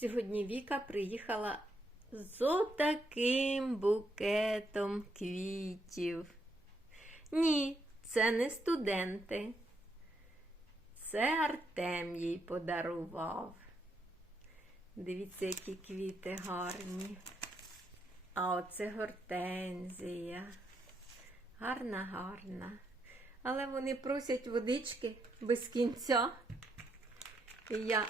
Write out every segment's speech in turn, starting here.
сьогодні Віка приїхала з отаким букетом квітів. Ні, це не студенти. Це Артем їй подарував. Дивіться, які квіти гарні. А оце гортензія. Гарна, гарна. Але вони просять водички без кінця. І я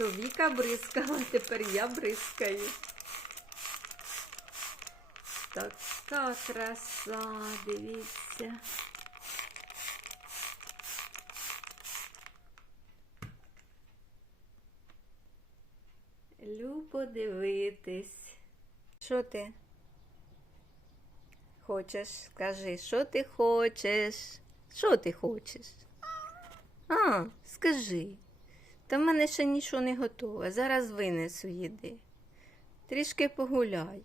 то Віка бризкала, тепер я бризкаю. Така краса, дивіться. Любо дивитись. Що ти? Хочеш? Скажи, що ти хочеш? Що ти хочеш? А, скажи. Та в мене ще нічого не готове. Зараз винесу їди. Трішки погуляй.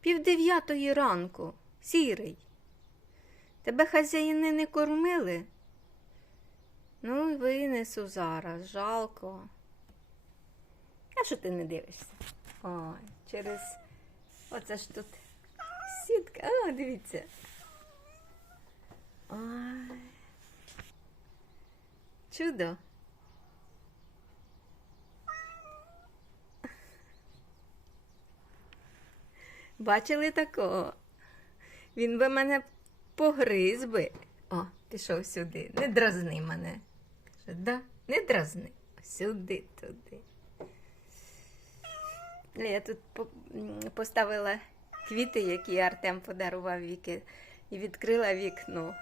Пів дев'ятої ранку, сірий. Тебе хазяїни не кормили? Ну, винесу зараз, жалко. А що ти не дивишся? Ой, через оце ж тут сітка. А, дивіться. Ой. Чудо. Бачили такого? Він би мене погриз би. О, пішов сюди. Не дразни мене. Каже, да, не дразни. Сюди, туди. Я тут поставила квіти, які Артем подарував Віки, і відкрила вікно.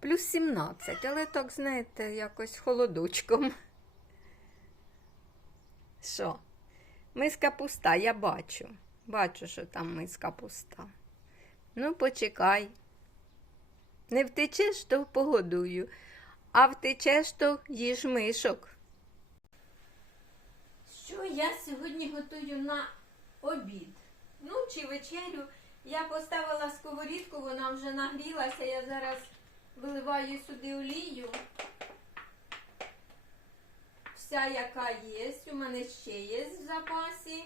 Плюс 17, але так, знаєте, якось холодочком. Що? Миска пуста, я бачу. Бачу, що там миска пуста. Ну, почекай. Не втечеш, то погодую, а втечеш, то їж мишок. Що я сьогодні готую на обід? Ну, чи вечерю. Я поставила сковорідку, вона вже нагрілася. Я зараз виливаю сюди олію. Вся, яка є, у мене ще є в запасі.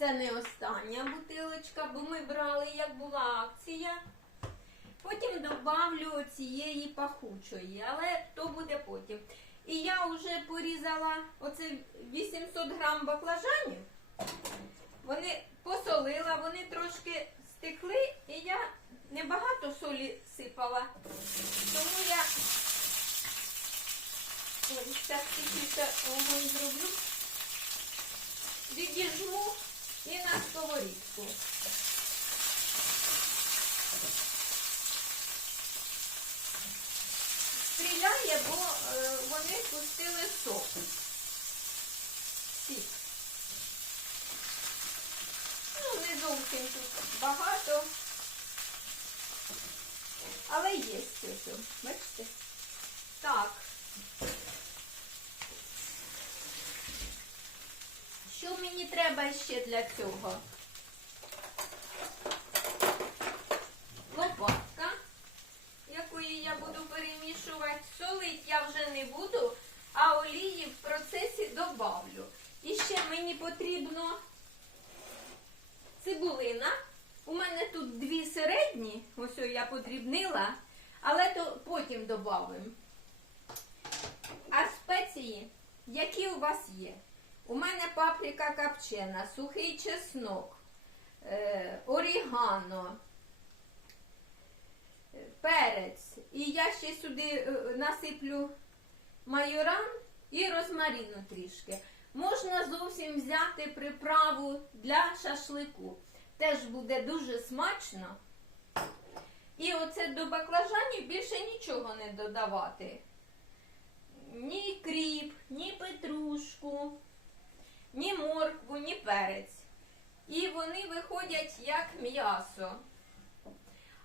Це не остання бутилочка, бо ми брали, як була акція. Потім добавлю цієї пахучої, але то буде потім. І я вже порізала оце 800 грам баклажанів. Вони посолила, вони трошки стекли, і я небагато солі сипала. Тому я ось так тільки зроблю. Відіжму і на сковорідку. Стріляє, бо е, вони пустили сок. Сік. Ну, не зовсім тут багато. Але є все. Бачите? Так. Що мені треба ще для цього? Лопатка, якої я буду перемішувати. Солить я вже не буду, а олії в процесі добавлю. І ще мені потрібно цибулина. У мене тут дві середні, ось я подрібнила, але то потім додамо. А спеції, які у вас є? У мене паприка копчена, сухий чеснок, е, орігано, перець. І я ще сюди е, насиплю майоран і розмаріну трішки. Можна зовсім взяти приправу для шашлику. Теж буде дуже смачно. І оце до баклажанів більше нічого не додавати. Ні кріп, ні петрушку, ні моркву, ні перець. І вони виходять як м'ясо.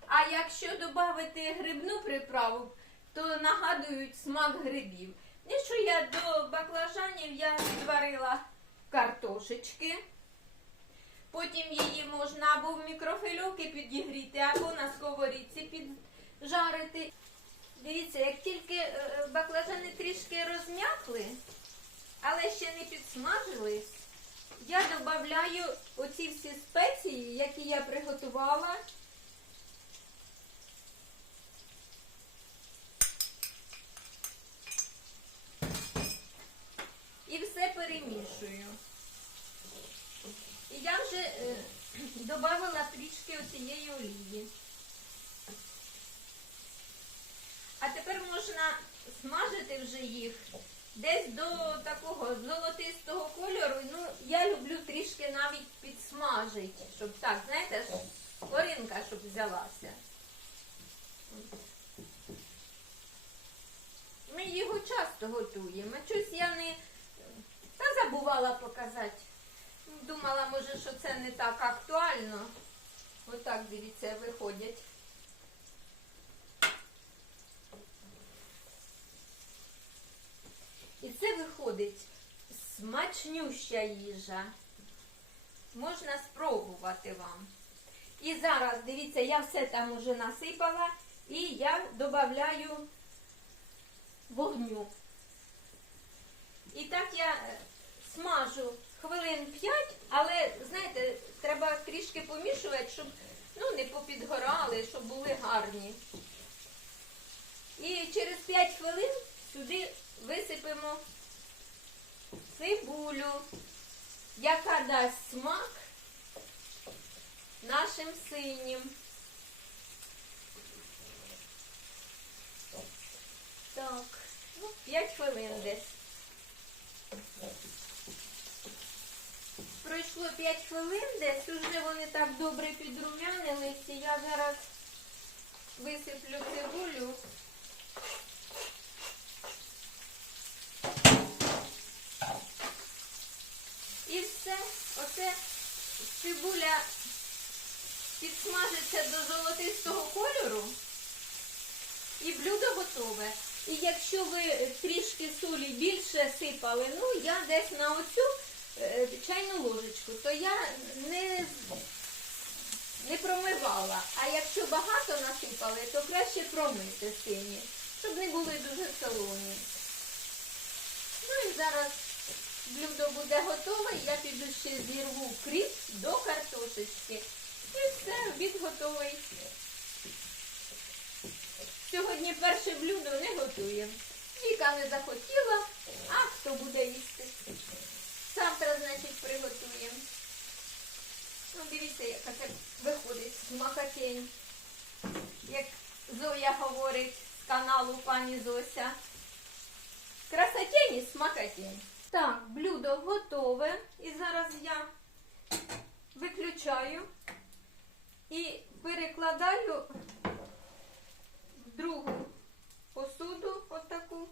А якщо додати грибну приправу, то нагадують смак грибів. І що я до баклажанів я відварила картошечки. Потім її можна або в мікрофильовки підігріти, або на сковорідці піджарити. Дивіться, як тільки е, баклажани трішки розм'якли, але ще не підсмажились, я додаю оці всі спеції, які я приготувала. І все перемішую. І я вже е, додала трішки оцієї олії. А тепер можна смажити вже їх десь до такого золотистого кольору. Ну, я люблю трішки навіть підсмажити, щоб так, знаєте, ж, коринка, щоб взялася. Ми його часто готуємо. Щось я не та забувала показати. Думала, може, що це не так актуально. Отак, дивіться, виходять. І це виходить смачнюща їжа. Можна спробувати вам. І зараз, дивіться, я все там уже насипала і я додаю вогню. І так я е, смажу хвилин 5, але, знаєте, треба трішки помішувати, щоб ну, не попідгорали, щоб були гарні. І через 5 хвилин сюди висипемо цибулю, яка дасть смак нашим синім. Так, ну, 5 хвилин десь. Пройшло 5 хвилин десь, уже вони так добре підрумянилися. Я зараз висиплю цибулю. І все, оце цибуля підсмажиться до золотистого кольору і блюдо готове. І якщо ви трішки солі більше сипали, ну я десь на оцю е, чайну ложечку, то я не, не промивала. А якщо багато насипали, то краще промити сині, щоб не були дуже солоні. Ну і зараз блюдо буде готове, я піду ще зірву кріп до картошечки. І все, обід готовий. Сьогодні перше блюдо не готуємо. Віка не захотіла, а хто буде їсти? Завтра, значить, приготуємо. Ну, дивіться, яка це виходить смакотень. Як Зоя говорить з каналу пані Зося. Красотень і смакотень. Так, блюдо готове. І зараз я виключаю і перекладаю в другу посуду отаку.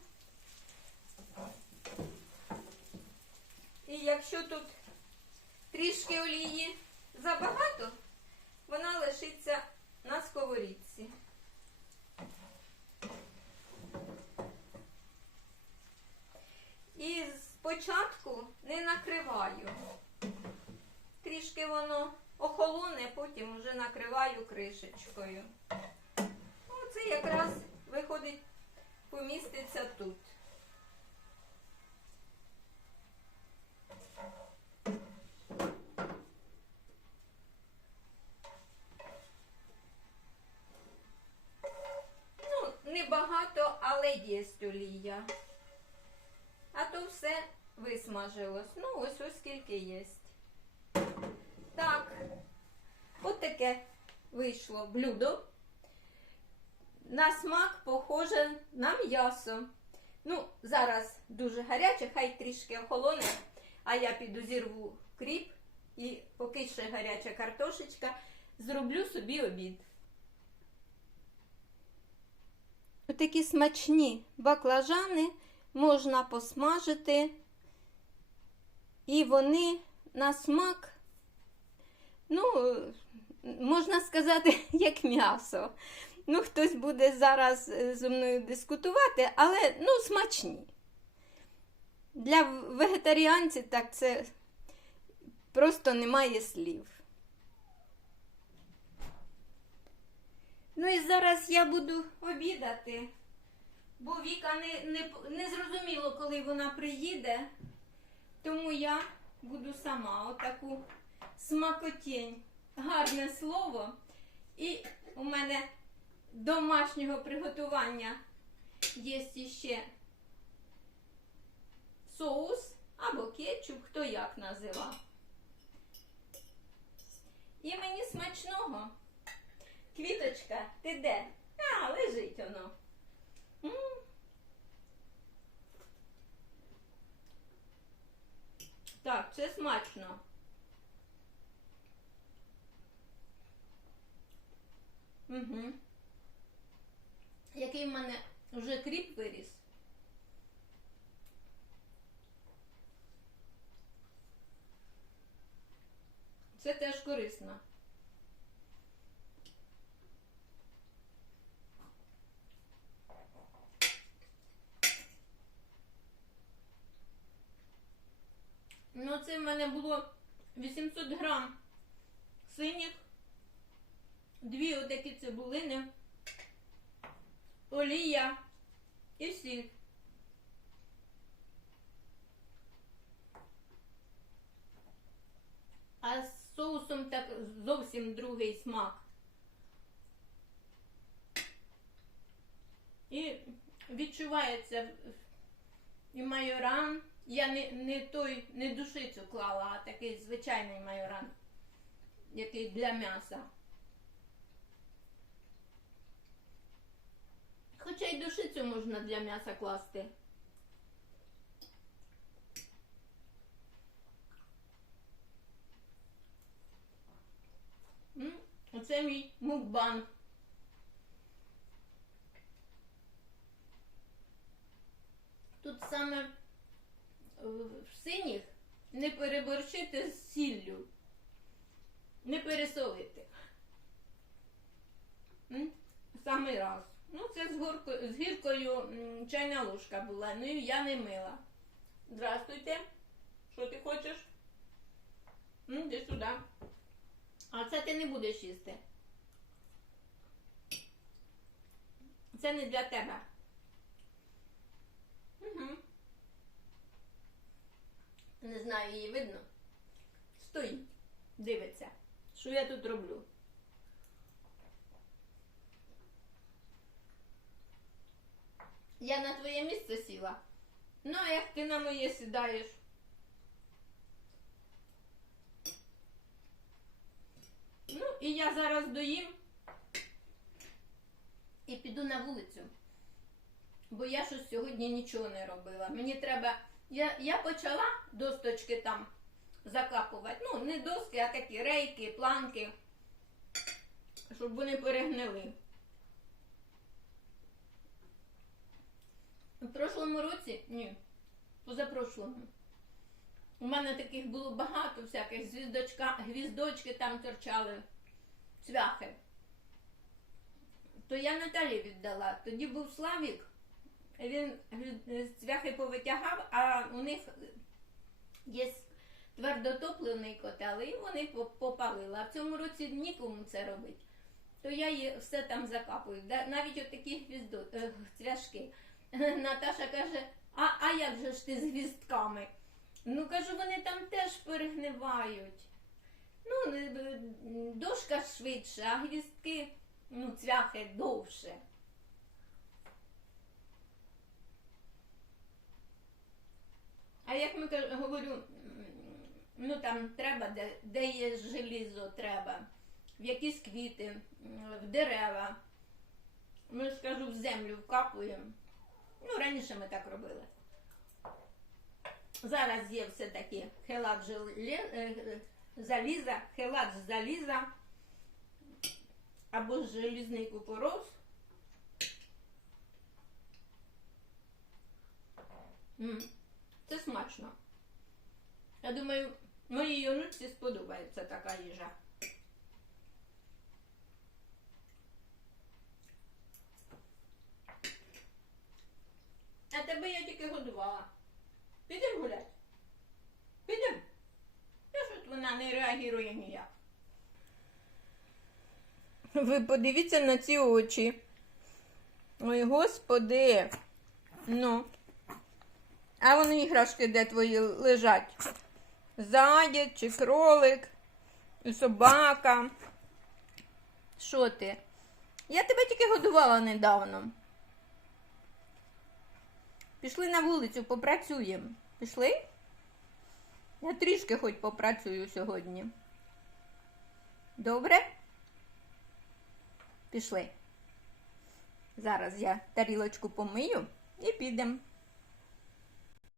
І якщо тут трішки олії забагато, вона лишиться на сковорідці. І спочатку не накриваю. Трішки воно охолоне, потім вже накриваю кришечкою. Оце якраз виходить, поміститься тут. Ну, небагато, але є олія. Висмажилось. Ну, ось ось скільки є. Так, от таке вийшло блюдо. На смак похоже на м'ясо. Ну, зараз дуже гаряче, хай трішки охолоне, а я піду зірву кріп і поки ще гаряча картошечка, зроблю собі обід. Такі смачні баклажани можна посмажити, і вони на смак, ну, можна сказати, як м'ясо. Ну, хтось буде зараз е, зі мною дискутувати, але ну, смачні. Для вегетаріанців так це просто немає слів. Ну і зараз я буду обідати, бо Віка не, не, не зрозуміло, коли вона приїде, тому я буду сама отаку смакотінь. Гарне слово. І у мене домашнього приготування є ще соус або кетчуп, хто як називав. І мені смачного. Квіточка, ти де? А, лежить воно. М. Так, це смачно. Угу. Який в мене вже кріп виріс. Це теж корисно. Ну, це в мене було 800 грам синіх, дві отакі цибулини, олія і сіль. А з соусом так зовсім другий смак. І відчувається і майоран. Я не, не той, не душицю клала, а такий звичайний майоран, який для м'яса. Хоча й душицю можна для м'яса класти. Оце мій мукбанг. Тут саме в синіх не переборщити з сіллю, не пересолити. Самий раз. Ну, це з, горко, з гіркою чайна ложка була, ну і я не мила. Здравствуйте. Що ти хочеш? М, Іди сюди. А це ти не будеш їсти. Це не для тебе. Угу. Не знаю, її видно. Стоїть, дивиться, що я тут роблю. Я на твоє місце сіла. Ну, а як ти на моє сідаєш? Ну, і я зараз доїм і піду на вулицю. Бо я щось сьогодні нічого не робила. Мені треба. Я, я почала досточки там закапувати. Ну, не доски, а такі рейки, планки, щоб вони перегнили. У прошлому році, ні, позапрошлому. У мене таких було багато всяких звіздочка, гвіздочки там торчали, цвяхи. То я Наталі віддала. Тоді був Славік, він цвяхи повитягав, а у них є твердотоплений котел, і вони по- попалили. А в цьому році нікому це робить. То я її все там закапую. Навіть отакі гвіздо, е, цвяшки. Наташа каже, а, а як же ж ти з гвіздками? Ну, кажу, вони там теж перегнивають. Ну, дошка швидше, а гвіздки, ну, цвяхи довше. А як ми говорю, ну там треба, де, де є желізо, треба, в якісь квіти, в дерева. Ми ж кажу, в землю вкапуємо. Ну, раніше ми так робили. Зараз є все-таки хелат е, е, заліза, хелат заліза або желізний купорос. М, Це смачно. Я думаю, моїй онуці сподобається така їжа. А тебе я тільки годувала. Підемо гуляти. Підемо. Щось вона не реагує ніяк. Ви подивіться на ці очі. Ой, господи. Ну. А вони іграшки де твої лежать. Заєць чи кролик, собака. Що ти? Я тебе тільки годувала недавно. Пішли на вулицю, попрацюємо. Пішли? Я трішки хоч попрацюю сьогодні. Добре? Пішли. Зараз я тарілочку помию і підемо.